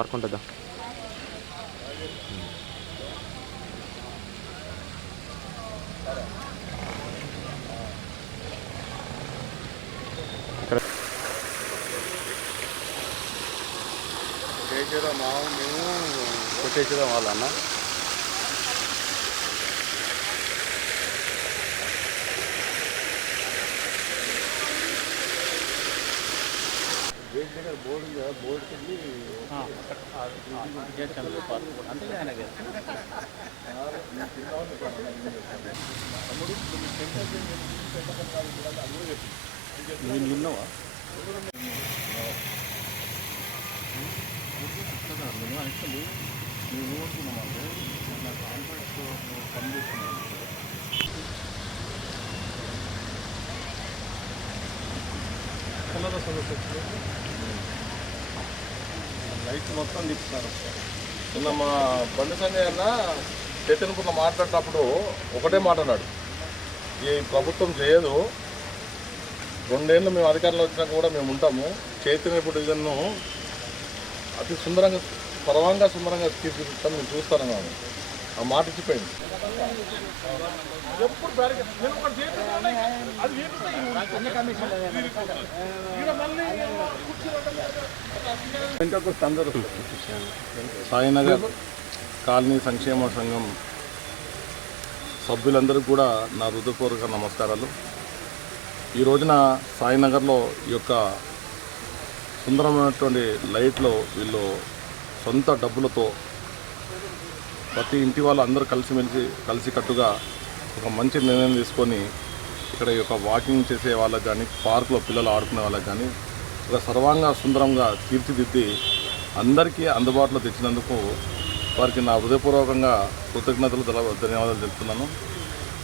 Park ఉంటుందా? కొట్టేసేదా వాళ్ళన్న? Board ఉంది కదా, బోర్డుకి వెళ్ళి అంటే ఆయన నేను విన్నావా నేను యాక్చువల్లీ మేము ఏమనుకున్నామంటే నా కాంట్రాక్ట్ పని చేస్తున్నాను లైట్ మొత్తం తిప్పుతున్నారు. నిన్న మా బండి సంజయ్ అన్న చైతన్యపురంలో మాట్లాడేటప్పుడు ఒకటే మాట్లాడాడు, ఈ ప్రభుత్వం చేయదు, 2 ఏళ్ళు మేము అధికారంలో వచ్చినాక కూడా మేము ఉంటాము, చైతన్యపురం డివిజన్ను అతి సుందరంగా సుందరంగా తీర్చిదిద్దాం, మేము చూస్తానన్నాను. ఆ మాట ఇచ్చిపోయింది. సాయినగర్ కాలనీ సంక్షేమ సంఘం సభ్యులందరికీ కూడా నా హృదయపూర్వక నమస్కారాలు. ఈ రోజున సాయినగర్లో ఈ యొక్క సుందరమైనటువంటి లైట్లో వీళ్ళు సొంత డబ్బులతో ప్రతి ఇంటి వాళ్ళు అందరూ కలిసికట్టుగా ఒక మంచి నిర్ణయం తీసుకొని ఇక్కడ ఈ యొక్క వాకింగ్ చేసే వాళ్ళకి కానీ, పార్కులో పిల్లలు ఆడుకునే వాళ్ళకి కానీ ఒక సర్వాంగ సుందరంగా తీర్చిదిద్ది అందరికీ అందుబాటులో తెచ్చినందుకు వారికి నా హృదయపూర్వకంగా కృతజ్ఞతలు ధన్యవాదాలు తెలుపుతున్నాను.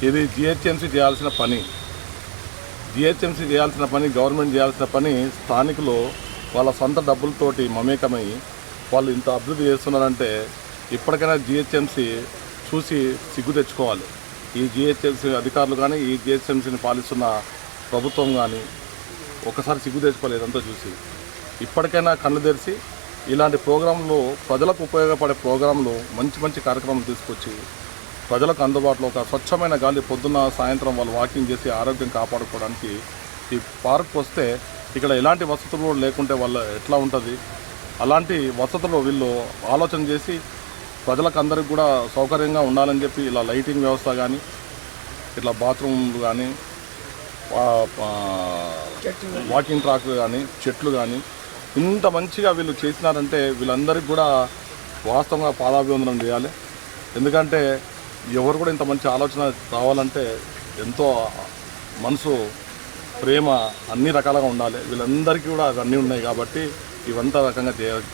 ఇది జిహెచ్ఎంసీ చేయాల్సిన పని, గవర్నమెంట్ చేయాల్సిన పని స్థానికులు వాళ్ళ సొంత డబ్బులతోటి మమేకమై వాళ్ళు ఇంత అభివృద్ధి చేస్తున్నారంటే ఇప్పటికైనా జిహెచ్ఎంసీ చూసి సిగ్గు తెచ్చుకోవాలి. ఈ జిహెచ్ఎంసీ అధికారులు కానీ, ఈ జిహెచ్ఎంసీని పాలిస్తున్న ప్రభుత్వం కానీ ఒకసారి సిగ్గు తెచ్చుకోవాలి. ఇదంతా చూసి ఇప్పటికైనా కళ్ళు తెరిచి ఇలాంటి ప్రోగ్రాంలు, ప్రజలకు ఉపయోగపడే ప్రోగ్రాంలు, మంచి కార్యక్రమాలు తీసుకొచ్చి ప్రజలకు అందుబాటులో ఒక స్వచ్ఛమైన గాలి పొద్దున్న సాయంత్రం వాళ్ళు వాకింగ్ చేసి ఆరోగ్యం కాపాడుకోవడానికి ఈ పార్క్ వస్తే ఇక్కడ ఎలాంటి వసతులు లేకుంటే వాళ్ళు ఎట్లా ఉంటుంది, అలాంటి వసతులు వీళ్ళు ఆలోచన చేసి ప్రజలకు అందరికి కూడా సౌకర్యంగా ఉండాలని చెప్పి ఇలా లైటింగ్ వ్యవస్థ కానీ, ఇట్లా బాత్రూమ్లు కానీ, వాకింగ్ ట్రాక్ కానీ, చెట్లు కానీ ఇంత మంచిగా వీళ్ళు చేసినారంటే వీళ్ళందరికీ కూడా వాస్తవంగా పాదాభివందనం చేయాలి. ఎందుకంటే ఎవరు కూడా ఇంత మంచి ఆలోచన రావాలంటే ఎంతో మనసు, ప్రేమ అన్ని రకాలుగా ఉండాలి. వీళ్ళందరికీ కూడా అన్నీ ఉన్నాయి కాబట్టి ఇవంతా రకంగా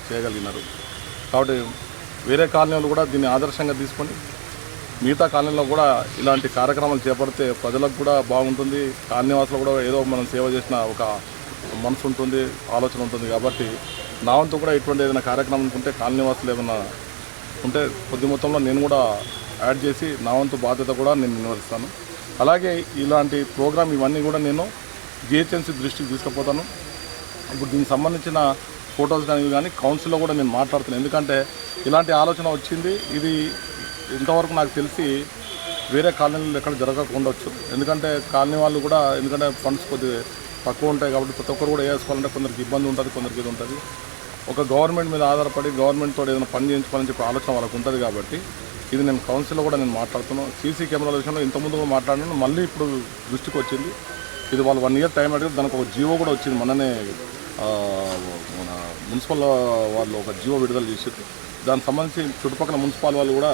చేయగలిగినారు. కాబట్టి వేరే కాలనీలు కూడా దీన్ని ఆదర్శంగా తీసుకొని మిగతా కాలనీలో కూడా ఇలాంటి కార్యక్రమాలు చేపడితే ప్రజలకు కూడా బాగుంటుంది, కాలనీవాసులు కూడా ఏదో మనం సేవ చేసిన ఒక మనసు ఉంటుంది, ఆలోచన ఉంటుంది. కాబట్టి నా వంతు కూడా ఇటువంటి ఏదైనా కార్యక్రమం ఉంటే కాలనీవాసులు ఏమైనా ఉంటే కొద్ది మొత్తంలో నేను కూడా యాడ్ చేసి నా వంతు బాధ్యత కూడా నేను నిర్వహిస్తాను. అలాగే ఇలాంటి ప్రోగ్రాం ఇవన్నీ కూడా నేను జిహెచ్ఎంసీ దృష్టికి తీసుకుపోతాను. ఇప్పుడు దీనికి సంబంధించిన ఫొటోస్ కానీ కౌన్సిల్లో కూడా నేను మాట్లాడుతున్నాను. ఎందుకంటే ఇలాంటి ఆలోచన వచ్చింది, ఇది ఇంతవరకు నాకు తెలిసి వేరే కాలనీలు ఎక్కడ జరగకుండొచ్చు. ఎందుకంటే కాలనీ వాళ్ళు కూడా, ఎందుకంటే ఫండ్స్ కొద్దిగా తక్కువ ఉంటాయి కాబట్టి ప్రతి ఒక్కరు కూడా వేసుకోవాలంటే కొందరికి ఇబ్బంది ఉంటుంది, కొందరికి ఇది ఉంటుంది. ఒక గవర్నమెంట్ మీద ఆధారపడి గవర్నమెంట్తో ఏదైనా పని చేయించుకోవాలని చెప్పి ఆలోచన వాళ్ళకు ఉంటుంది. కాబట్టి ఇది నేను కౌన్సిల్లో కూడా నేను మాట్లాడుతున్నాను. సీసీ కెమెరాల విషయంలో ఇంతకుముందు కూడా మాట్లాడినాను, మళ్ళీ ఇప్పుడు దృష్టికి వచ్చింది. ఇది వాళ్ళు 1 ఇయర్ టైం అడిగి దానికి ఒక జీవో కూడా వచ్చింది. మొన్ననే మన మున్సిపల్ వాళ్ళు ఒక జీవో విడుదల చేసారు. దానికి సంబంధించి చుట్టుపక్కల మున్సిపల్ వాళ్ళు కూడా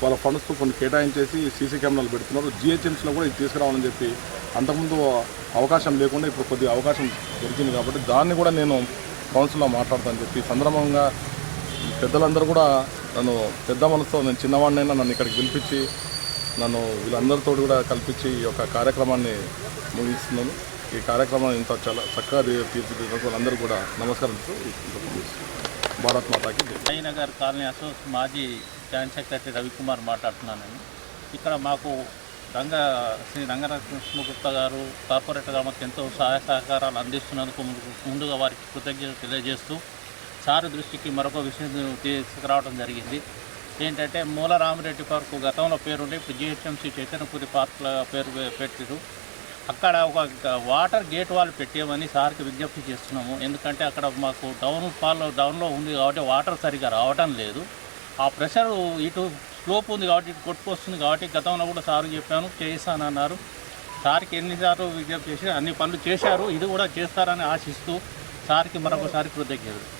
వాళ్ళ ఫండ్స్ కొన్ని కేటాయించేసి సీసీ కెమెరాలు పెడుతున్నారు. జిహెచ్ఎంసీలో కూడా ఇది తీసుకురావాలని చెప్పి అంతకుముందు అవకాశం లేకుండా ఇప్పుడు కొద్దిగా అవకాశం దొరికింది. కాబట్టి దాన్ని కూడా నేను కౌన్సిల్లో మాట్లాడతానని చెప్పి సందర్భంగా పెద్దలందరూ కూడా నన్ను పెద్ద మనసుతో, నేను చిన్నవాడినైనా నన్ను ఇక్కడికి పిలిపించి నన్ను వీళ్ళందరితో కూడా కల్పించి ఈ యొక్క కార్యక్రమాన్ని ముగిస్తున్నాను. ఈ కార్యక్రమాన్ని ఇంత చాలా చక్కగా తీర్చిదిద్దిన వాళ్ళందరూ కూడా నమస్కారం. భారత్ మాతాకి జై. సాయినగర్ కాలనీ మాజీ జాయింట్ సెక్రటరీ రవికుమార్ మాట్లాడుతున్నాను. ఇక్కడ మాకు శ్రీ రంగనరసింహగుప్తా గారు కార్పొరేటర్గా మాకు ఎంతో సహాయ సహకారాలు అందిస్తున్నందుకు ముందుగా వారికి కృతజ్ఞతలు తెలియజేస్తూ, సార్ దృష్టికి మరొక విషయం తీసుకురావడం జరిగింది. ఏంటంటే మూల రామిరెడ్డి పార్కు గతంలో పేరుండే ఇప్పుడు జిహెచ్ఎంసీ చైతన్యపురి పార్కుల పేరు పెట్టారు. అక్కడ ఒక వాటర్ గేట్ వాళ్ళు పెట్టామని సార్కి విజ్ఞప్తి చేస్తున్నాము. ఎందుకంటే అక్కడ మాకు డౌన్లో ఉంది కాబట్టి వాటర్ సరిగా రావడం లేదు. ఆ ప్రెషర్ ఇటు స్లోప్ ఉంది కాబట్టి ఇటు కొట్టుకొస్తుంది కాబట్టి గతంలో కూడా సార్ చెప్పాను చేస్తానన్నారు. సార్కి ఎన్నిసార్లు విజ్ఞప్తి చేసి అన్ని పనులు చేశారు. ఇది కూడా చేస్తారని ఆశిస్తూ సార్కి మరొకసారి కృతజ్ఞతలు.